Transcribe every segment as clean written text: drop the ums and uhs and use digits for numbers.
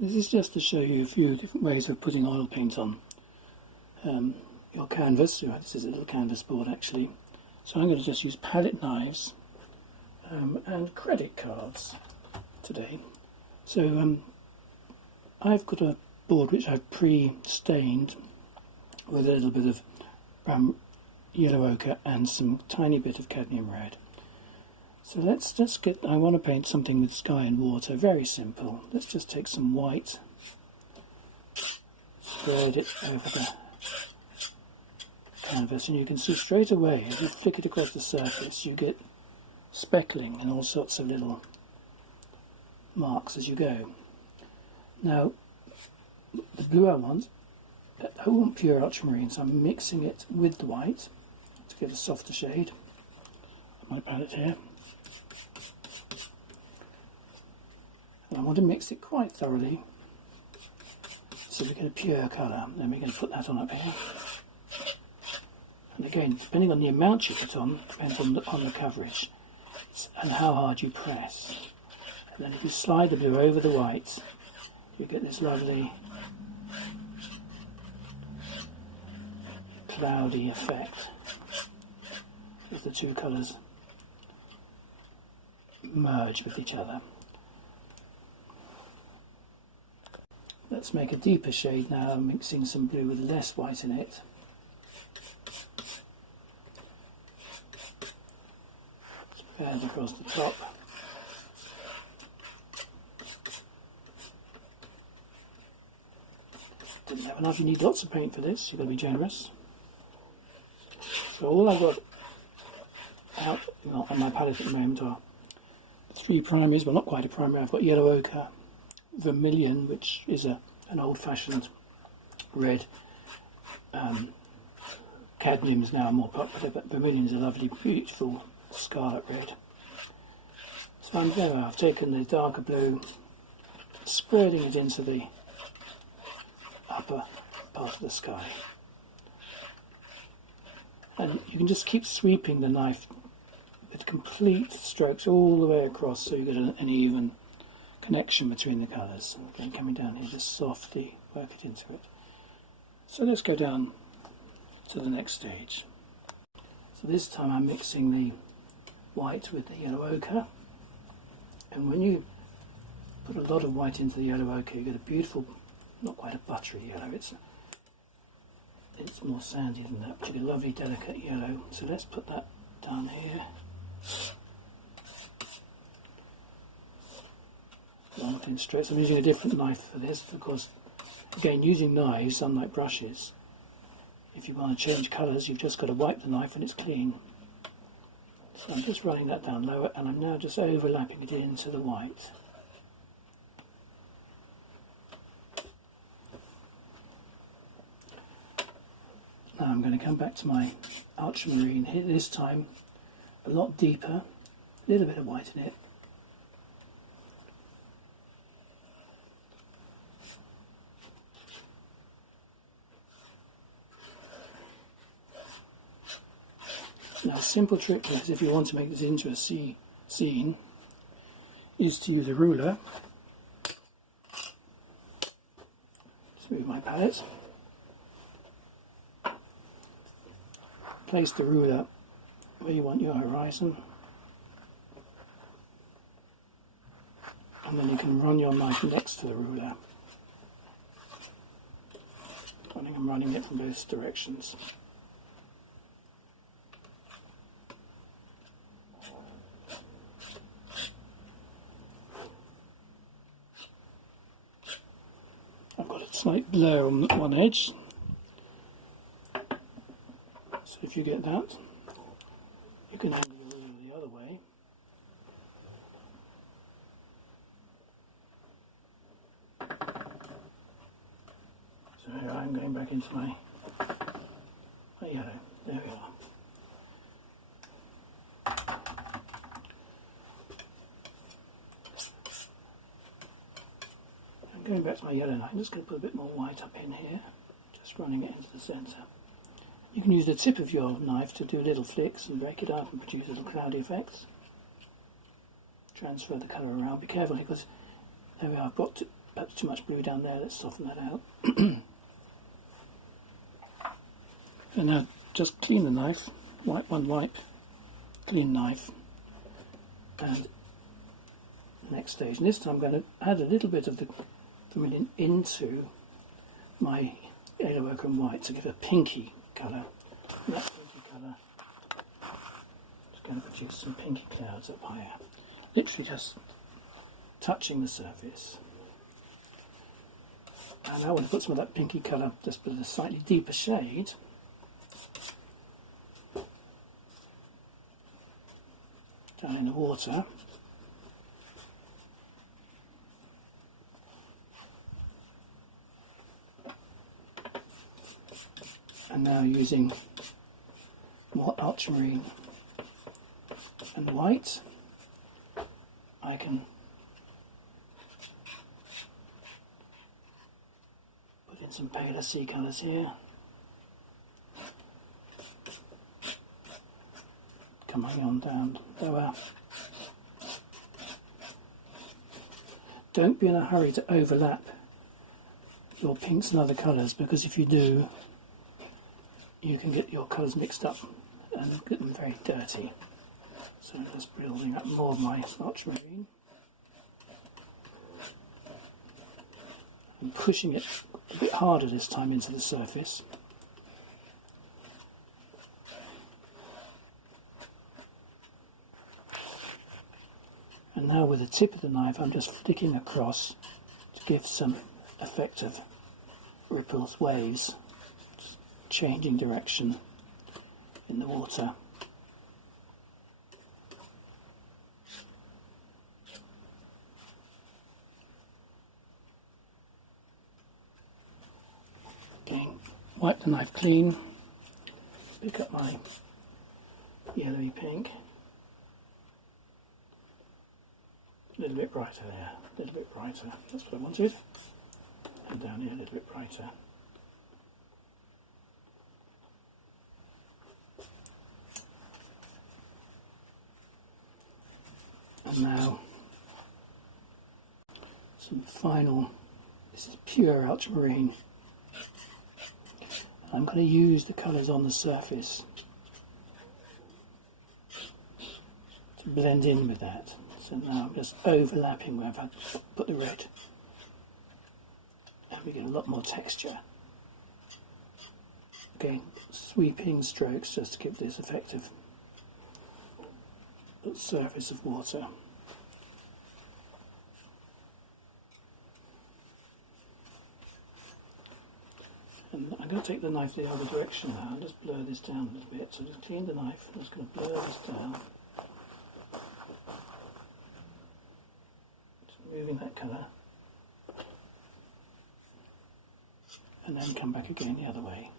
This is just to show you a few different ways of putting oil paint on your canvas. This is a little canvas board actually. So I'm going to just use palette knives and credit cards today. So I've got a board which I've pre-stained with a little bit of yellow ochre and some tiny bit of cadmium red. So let's just get, I want to paint something with sky and water, very simple. Let's just take some white, spread it over the canvas, and you can see straight away as you flick it across the surface you get speckling and all sorts of little marks as you go. Now the blue I want pure ultramarine, so I'm mixing it with the white to get a softer shade on my palette here. And I want to mix it quite thoroughly so we get a pure colour. Then we're going to put that on up here. And again, depending on the amount you put on, depends on the coverage and how hard you press. And then if you slide the blue over the white, you get this lovely cloudy effect as the two colours merge with each other. Let's make a deeper shade now, mixing some blue with less white in it. Spread across the top. Didn't have enough, you need lots of paint for this, you've got to be generous. So all I've got out on my palette at the moment are 3 primaries, well not quite a primary. I've got yellow ochre, vermilion, which is an old-fashioned red. Cadmium is now more popular, but vermilion is a lovely, beautiful scarlet red. So I've taken the darker blue, spreading it into the upper part of the sky. And you can just keep sweeping the knife with complete strokes all the way across so you get an even connection between the colours. And again, coming down here, just softly work it into it. So let's go down to the next stage. So this time I'm mixing the white with the yellow ochre. And when you put a lot of white into the yellow ochre, you get a beautiful, not quite a buttery yellow, it's more sandy than that, but you get a lovely delicate yellow. So let's put that down here. Long thin strips. I'm using a different knife for this because, again, using knives, unlike brushes, if you want to change colours, you've just got to wipe the knife and it's clean. So I'm just running that down lower, and I'm now just overlapping it into the white. Now I'm going to come back to my ultramarine here, this time a lot deeper, a little bit of white in it. Now a simple trick is, if you want to make this into a scene, is to use a ruler. Just move my palette. Place the ruler where you want your horizon, and then you can run your knife next to the ruler. I'm running it from both directions. I've got a slight blur on one edge. So if you get that, you can angle the ruler the other way. So here I'm going back into my yellow. There we are. I'm going back to my yellow now. I'm just going to put a bit more white up in here, just running it into the centre. You can use the tip of your knife to do little flicks and break it up and produce little cloudy effects. Transfer the colour around. Be careful because there we are, I've got perhaps too much blue down there. Let's soften that out. And now just clean the knife, wipe, clean knife, and the next stage. And this time I'm going to add a little bit of the vermilion into my yellow ochre and white to give a pinky colour. And that pinky colour is going to produce some pinky clouds up higher. Literally just touching the surface. And I want to put some of that pinky colour, just with a slightly deeper shade, down in the water. And now using more ultramarine and white, I can put in some paler sea colours here. Coming on down lower. Don't be in a hurry to overlap your pinks and other colours, because if you do, you can get your colours mixed up and get them very dirty. So I'm just building up more of my ultramarine and pushing it a bit harder this time into the surface. And now with the tip of the knife I'm just flicking across to give some effective ripples, waves, changing direction in the water. Again, wipe the knife clean, pick up my yellowy pink. A little bit brighter there, a little bit brighter, that's what I wanted. And down here a little bit brighter. And now some final, this is pure ultramarine. I'm going to use the colours on the surface to blend in with that. So now I'm just overlapping where I've put the red, and we get a lot more texture. Again, sweeping strokes just to give this effective surface of water. And I'm going to take the knife the other direction now and just blur this down a little bit. So just clean the knife, I'm just going to blur this down. Moving that colour, and then come back again the other way.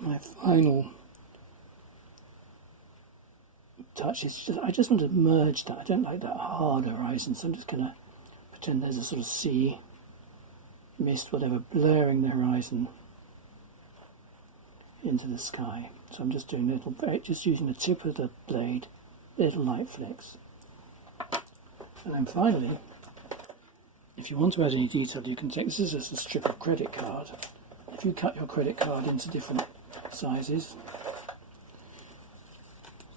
My final touch is just, I just want to merge that. I don't like that hard horizon, so I'm just going to pretend there's a sort of sea mist, whatever, blurring the horizon into the sky. So I'm just doing little, just using the tip of the blade, little light flicks. And then finally, if you want to add any detail, you can take, this is just a strip of credit card. If you cut your credit card into different sizes,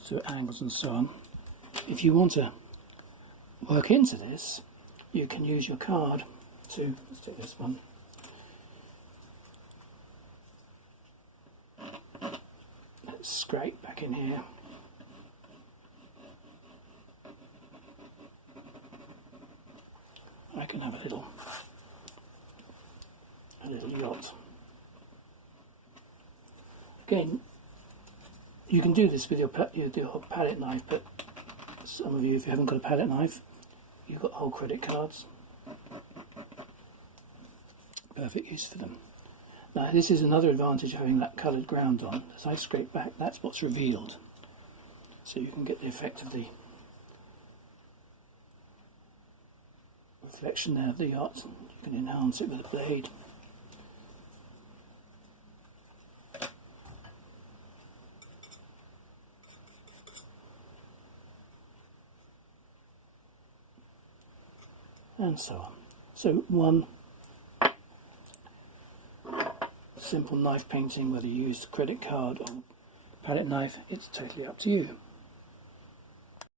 so angles and so on, if you want to work into this, you can use your card to, let's take this one, let's scrape back in here, I can have a little yacht. Again, you can do this with your palette knife, but some of you, if you haven't got a palette knife, you've got whole credit cards. Perfect use for them. Now this is another advantage of having that coloured ground on. As I scrape back, that's what's revealed. So you can get the effect of the reflection there of the yacht. You can enhance it with a blade. And so on. So one simple knife painting, whether you use a credit card or palette knife, it's totally up to you.